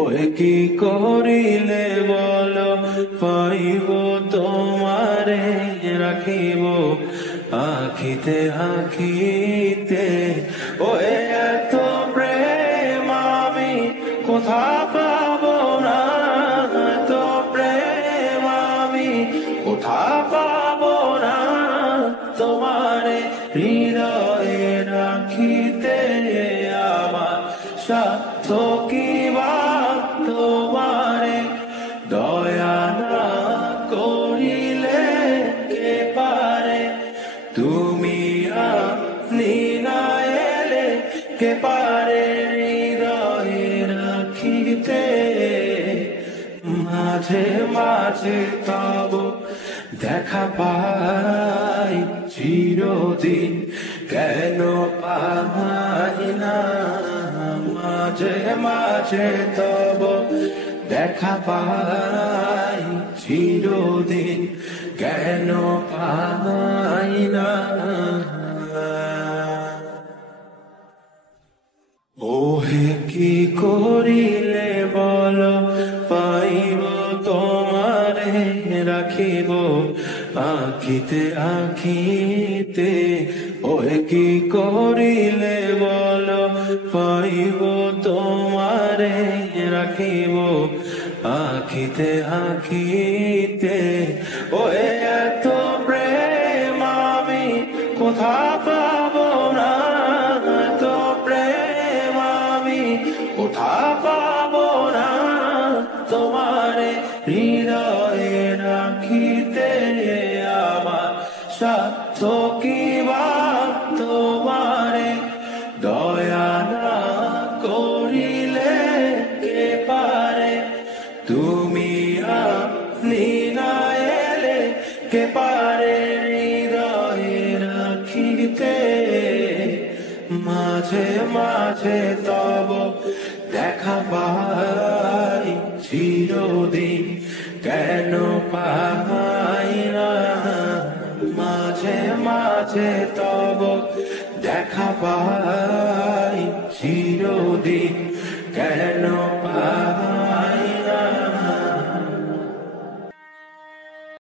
ওই কি করিলে বলো পাইব তোমারে রাখিব আখিতে আখিতে। ওই এত প্রেম আমি কোথা পাবো না, এত প্রেম আমি কোথা পাবো না, তোমারে হৃদয়ে রাখিতে আমার সাধ্য কি বা তোমারে দয়া না করিলে কে পারে, তুমি আপনি না এলে কে পারে হৃদয়ে রাখিতে। মাঝে মাঝে তব দেখা পাই চিরদিন কেন পাই না, মাঝে মাঝে তব দেখা পাই চিরদিন কেন পাই না। ওহে কি করিলে বলো পাইব তোমারে রাখিব আখিতে আখিতে। ওহে কি করিলে বলো পাইব তোমারে রাখিব আখিতে আখিতে। ওহে এত প্রেম আমি কোথা পাবো না, এত প্রেম আমি কোথা পাবো না, তোমারে হৃদয়ে রাখিতে আমার সাধ্য কি বা তোমারে দয়া না করিলে কে পারে, তুমি আপনি না এলে কে পারে হৃদয়ে রাখিতে। মাঝে মাঝে তব দেখা পাই চিরদিন কেন পাই না, মাঝে মাঝে তব দেখা পাই চিরদিন কেন পাই